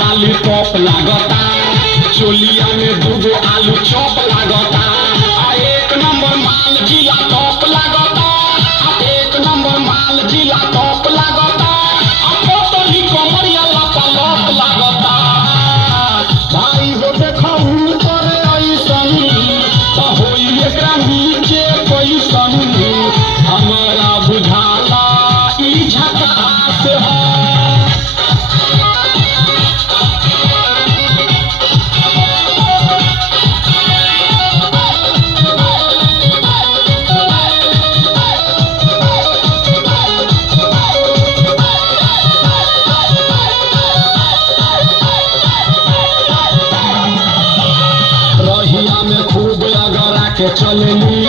Lollipop लागता, चोलिया में दूगो आलू चॉप लागता। एक नंबर माल जिला टॉप लागता, एक नंबर माल जिला टॉप लागता। पोतली कमरिया लपालप लागता। भाई हो देखा ऊपर ऐसन तो होई एकरा नीचे कैसन, हमारा बुझाला ई झकास है। खूब अगरा के चलेली,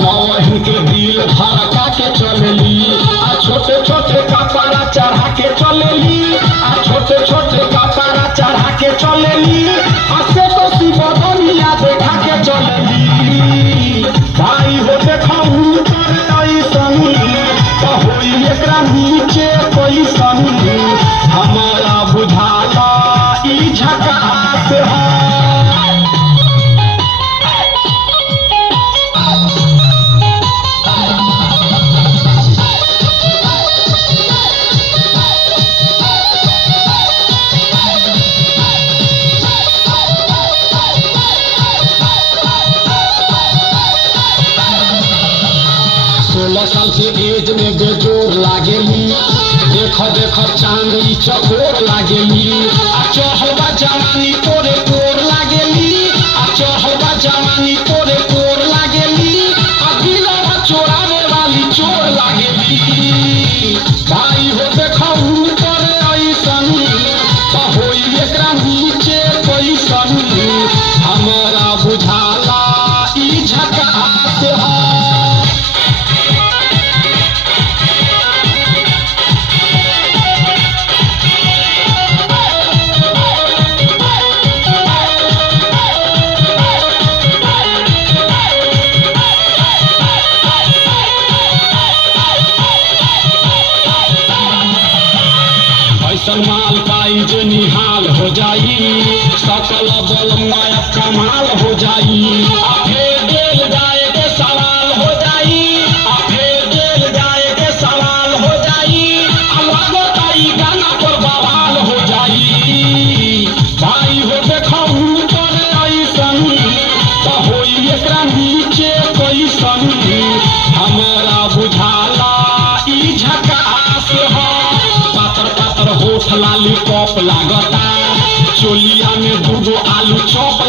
नौही के दिल धड़का के चलेली। आ छोटे छोटे कपड़ा चढ़ा के चलेली, आ छोटे छोटे कपड़ा चढ़ा के चलेली। हंसे तो शिवदनिया देखा के चलेली। भाई हो देखा ऊपर ऐसन तो होई एकरा नीचे कैसन, हमारा बुझाला ई झकास है। साल से एज में बेजोर लागेली, देख देख चांदी चकोर लागेली। आ चढ़वा जवानी तोरे कोर लागेली, आ चढ़वा जवानी तोरे कोर लागेली। आ दिलवा चोरावे वाली चोर लागेली। भाई हो देखा ऊपर ऐसन तो होई एकरा नीचे कैसन, हमारा बुझाला ई झकास है। माल पाई जो निहाल हो जाई, सकल बल माया कमाल हो जाई। फिर दिल जाए के सवाल हो जाई, फिर दिल जाए के सवाल हो जाई। लागताई गाना पर बवाल हो जाई। भाई हो देखा ऊपर ऐसन तो होई एकरा नीचे कैसन, हमारा बुझाला ई झकास है। होठ लॉलीपॉप लागता, चोलिया में दूगो आलू चॉप